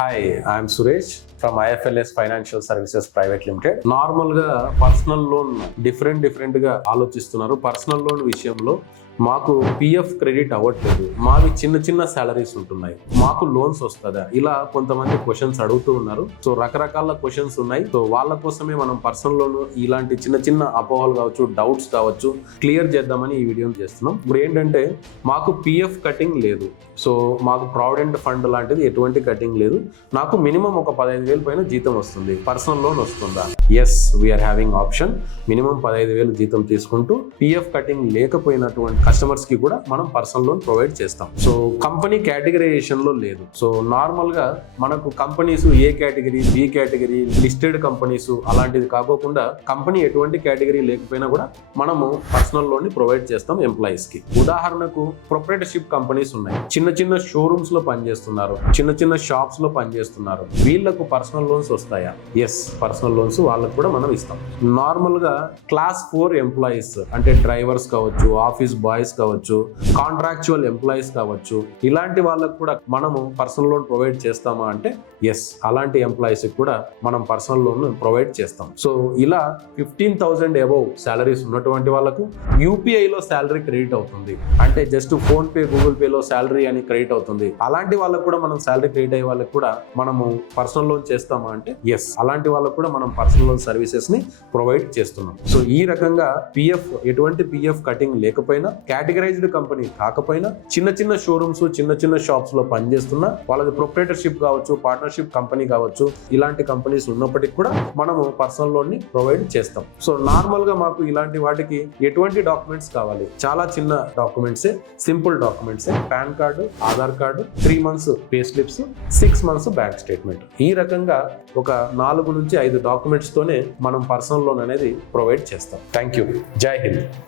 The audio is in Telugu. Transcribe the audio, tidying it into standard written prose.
Hi, I'm Suresh from IFLS Financial Services Private Limited. Normal గా పర్సనల్ లోన్ డిఫరెంట్ గా ఆలోచిస్తున్నారు. పర్సనల్ లోన్ విషయంలో మాకు పిఎఫ్ క్రెడిట్ అవ్వట్లేదు, మావి చిన్న సాలరీస్ ఉంటున్నాయి, మాకు లోన్స్ వస్తుందా, ఇలా కొంతమంది క్వశ్చన్స్ అడుగుతూ ఉన్నారు. సో రకరకాల క్వశ్చన్స్ ఉన్నాయి. సో వాళ్ళ కోసమే మనం పర్సనల్ లోన్ ఇలాంటి చిన్న అపోహలు కావచ్చు, డౌట్స్ కావచ్చు, క్లియర్ చేద్దామని ఈ వీడియోని చేస్తున్నాం. ఇప్పుడు ఏంటంటే మాకు పిఎఫ్ కటింగ్ లేదు, సో మాకు ప్రావిడెంట్ ఫండ్ లాంటిది ఎటువంటి కటింగ్ లేదు, నాకు మినిమం ఒక 15,000 పైన జీతం వస్తుంది, పర్సనల్ లోన్ వస్తుందా? Yes, we are having option. Minimum 15,000 జీతం తీసుకుంటూ పిఎఫ్ కటింగ్ లేకపోయినటువంటి కస్టమర్స్ కి కూడా మనం పర్సనల్ లోన్ ప్రొవైడ్ చేస్తాం. సో కంపెనీ కేటగిరైజేషన్ లో లేదు. సో నార్మల్ గా మనకు companies A category, B category, listed companies అలాంటిది కాకోకుండా కంపెనీ ఎటువంటి కేటగిరీ లేకపోయినా కూడా మనము పర్సనల్ లోన్ ని ప్రొవైడ్ చేస్తాం ఎంప్లాయీస్ కి. ఉదాహరణకు ప్రొప్రైటర్షిప్ కంపెనీస్ ఉన్నాయి, చిన్న షోరూమ్స్ లో పనిచేస్తున్నారు, చిన్న షాప్స్ లో పనిచేస్తున్నారు, వీళ్లకు పర్సనల్ లోన్స్ వస్తాయా? ఎస్, పర్సనల్ లోన్స్ వాళ్ళకు కూడా మనం ఇస్తాం. నార్మల్ గా క్లాస్ 4 ఎంప్లాయీస్ అంటే డ్రైవర్స్ కావచ్చు, ఆఫీస్ బాయ్స్ కావచ్చు, కాంట్రాక్చువల్ ఎంప్లాయీస్ కావచ్చు, ఇలాంటి వాళ్ళకు కూడా మనము పర్సనల్ లోన్ ప్రొవైడ్ చేస్తామా అంటే ఎస్, అలాంటి ఎంప్లాయీస్ కూడా మనం పర్సనల్ లోన్ ప్రొవైడ్ చేస్తాం. సో ఇలా 15,000 అబౌవ్ సాలరీస్ ఉన్నటువంటి వాళ్ళకు యూపీఐలో శాలరీ క్రెడిట్ అవుతుంది, అంటే జస్ట్ ఫోన్ పే, గూగుల్ పేలో శాలరీ అని క్రెడిట్ అవుతుంది. అలాంటి వాళ్ళకు కూడా మనం శాలరీ క్రెడిట్ అయ్యే వాళ్ళకి కూడా మనము పర్సనల్ లోన్ చేస్తామా అంటే ఎస్, అలాంటి వాళ్ళకు కూడా మనం పర్సనల్ లోన్ సర్వీసెస్ ని ప్రొవైడ్ చేస్తున్నాం. సో ఈ రకంగా పిఎఫ్ ఎటువంటి పిఎఫ్ కటింగ్ లేకపోయినా, కేటగరైజ్డ్ కంపెనీ కాకపోయినా, చిన్న షోరూమ్స్, చిన్న షాప్స్ లో పనిచేస్తున్నా, వాళ్ళది ప్రొప్రైటర్షిప్ కావచ్చు, పార్ట్నర్షిప్ కంపెనీ కావచ్చు, ఇలాంటి కంపెనీస్ ఉన్నప్పటికీ కూడా మనము పర్సనల్ లోన్ ని ప్రొవైడ్ చేస్తాం. సో నార్మల్ గా మాకు ఇలాంటి వాటికి ఎటువంటి డాక్యుమెంట్స్ కావాలి? చాలా చిన్న డాక్యుమెంట్సే, సింపుల్ డాక్యుమెంట్సే. PAN card, Aadhaar card, 3 months pay slips, 6 months bank statement. ఈ రకంగా ఒక 4 నుంచి 5 డాక్యుమెంట్స్ తోనే మనం పర్సనల్ లోన్ అనేది ప్రొవైడ్ చేస్తాం. Thank you. జై హింద్.